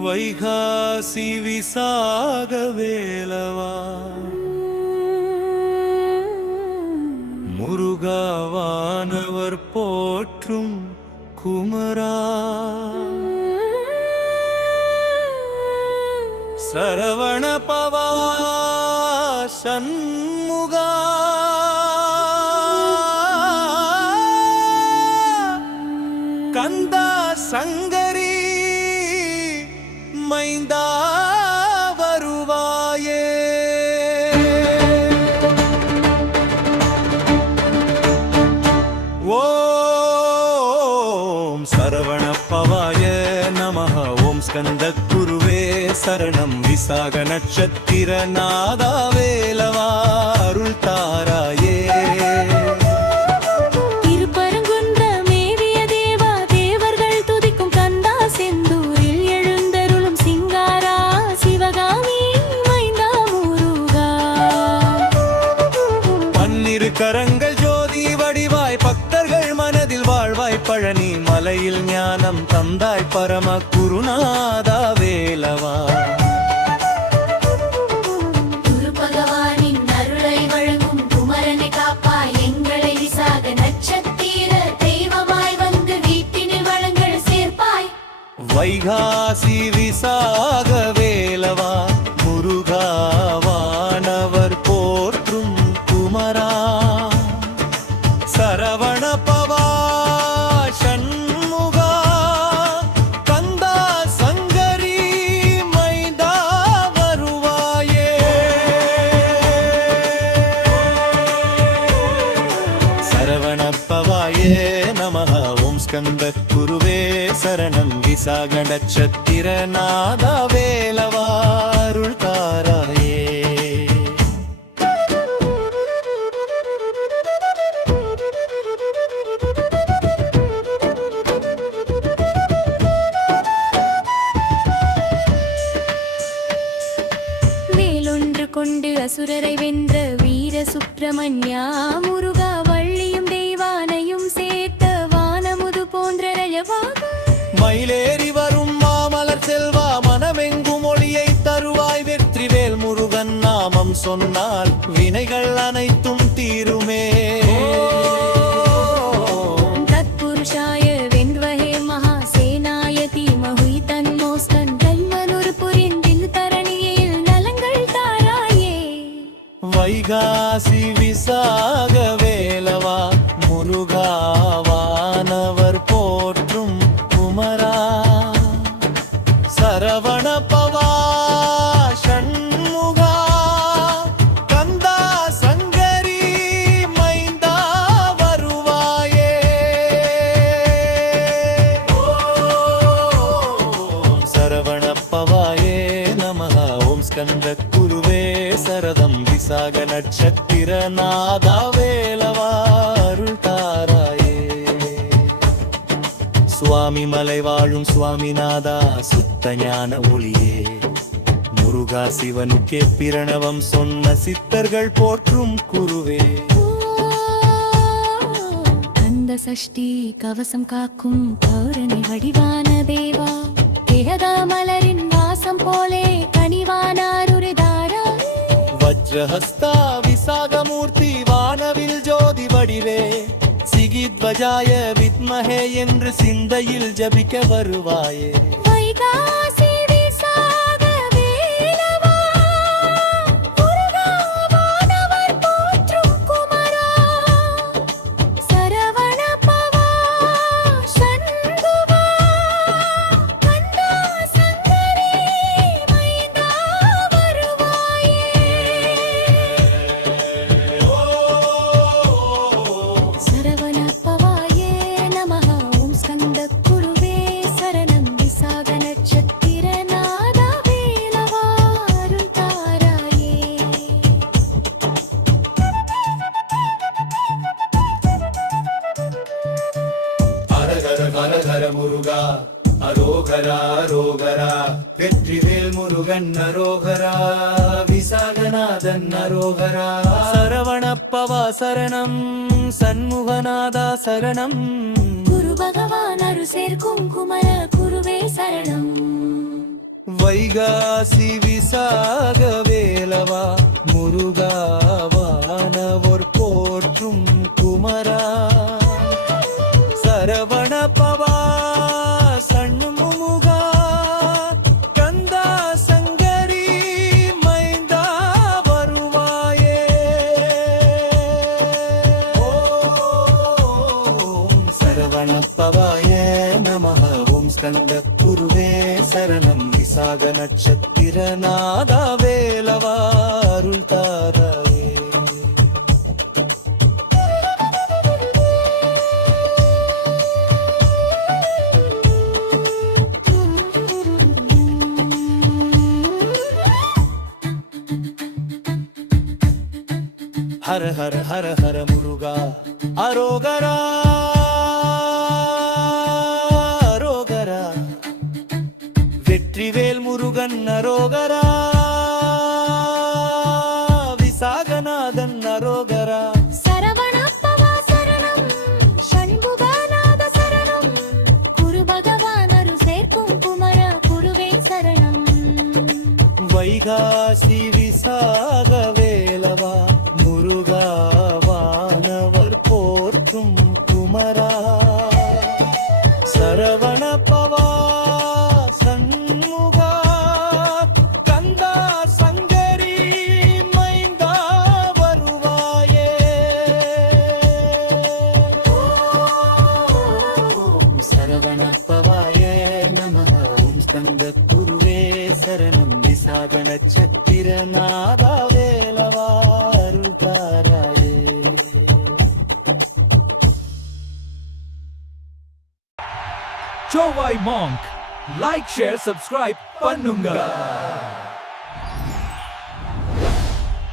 வைகாசி விசாக வேலவா முருகாவானவர் போற்றும் குமரா சரவண பவா சண்முகா கந்தா சங்கரி மைந்தா வருவாயே ஓம் சரவண பவாய நமஹ ஓம் ஸ்கந்த குருவே சரணம் விசாக நட்சத்திர நாதா வேலவா அருள் தாராயே கரங்கள் ஜோதி வடிவாய் பக்தர்கள் மனதில் வாழ்வாய் பழனி மலையில் ஞானம் தந்தாய் பரம குருநாதா வேலவா குரு பகவானின் அருளை வழங்கும் குமரனை காப்பாய் எங்களை விசாக நட்சத்திர தெய்வமாய் வந்து வீட்டினில் வளங்கள் சேர்ப்பாய் வைகாசி விசாக வேலவா முருகாவானவர் போற்றும் குமரா சரவண பவா சண்முகா கந்தா சங்கரி மைந்தா வருவாயே சரவண பவாயே நமஹ ஓம் ஸ்கந்த குருவே சரணம் விசாக நட்சத்திர நாதா வேலவா அருள் தாராயே கொண்டு அசுரரை வென்ற வீர சுப்பிரமணியா முருகா வள்ளியும் தெய்வானையும் சேர்த்த வானமுது போன்ற ரயவாக மயிலேறி வரும் மாமலர் செல்வா மனமெங்கும் ஒளியை தருவாய் வெற்றிவேல் முருகன் நாமம் சொன்னால் வினைகள் அனைத்தும் தீருமே தத்புருஷாய வெண்வஹே மகா சேனாய தீமஹுய் தன்மோஸ்கன் தன்மனுர் புரிந்தில் தரணியில் நலங்கள் தாராயே வைகாசி விசாக வேலவா முருகாவானவர் போற்றும் குமரா சரவண பவா சண்முகா கந்தா சங்கரி மைந்தா வருவாயே சரவண பவாயே நமஹ ஓம் ஸ்கந்த குருவே சரதம் விசாக நட்சத்திர நாதா வேலவா அருள் தாராயே சுவாமி மலை வாழும் சுவாமிநாதா சுத்த ஞான ஒளியே முருகா சிவனுக்கே பிரணவம் சொன்ன சித்தர்கள் போற்றும் குருவே கந்த சஷ்டி கவசம் காக்கும் பௌரணி வடிவான தேவா தேகதா மலரின் வாசம் போலே கனிவானாருதாரா வஜ்ரஹஸ்தா விசாகமூர்த்தி வானவில் ஜோதி வடிவே சிகித்வஜாய வித்மஹே என்று சிந்தையில் ஜபிக்க வருவாயே வைகாசி விசாக வேலவா முருகாவானவர் போற்றும் குமரா சரவண பவா சண்முகா கந்தா சங்கரி மைந்தா வருவாயே சரவண பவாயே நமஹ ஓம் ஸ்கந்த குருவே சரணம் விசாக நட்சத்திர நாதா வேலவா அருள் தாராயே ஹர ஹர ஹர ஹர முருகா அரோகரா அரோகரா வெற்றிவேல் முருகன் அரோகரா விசாகநாதன் அரோகரா சரவணப்பவா சரணம் சண்முகநாதா சரணம் குரு பகவான் அருள் சேர்க்கும் குமர குருவே சரணம் வைகாசி விசாக வேலவா முருகாவானவர் போற்றும் குமரா சரவண பவா சண்முகா கந்தா சங்கரி மைந்தா வருவாயே ஓம் சரவண பவாய நமः ஓம் ஸ்கந்த குருவே சரணம் விசாக நட்சத்திர நாதா வேலவா அருள் தாராயே ஹர ஹர ஹர ஹர முருகா அரோகரா அரோகரா வெற்றிவேல் முருகன் அரோகரா விசாகநாதன் அரோகரா சரவணப்பவா சரணம் சண்முகநாத சரணம் குரு பகவான் அருள் சேர்க்கும் குமர குருவே சரணம் வைகாசி விசாக வேலவா முருகாவானவர் போற்றும் குமரா சரவண பவா சண்முகா கந்தா சங்கரி மைந்தா வருவாயே ஓம் சரவண பவாய நமः ஓம் ஸ்கந்த குருவே சரணம் விசாக நட்சத்திர நாதா வேலவா அருள் தாராயே Chowai Monk. Like, share, subscribe, பண்ணுங்க.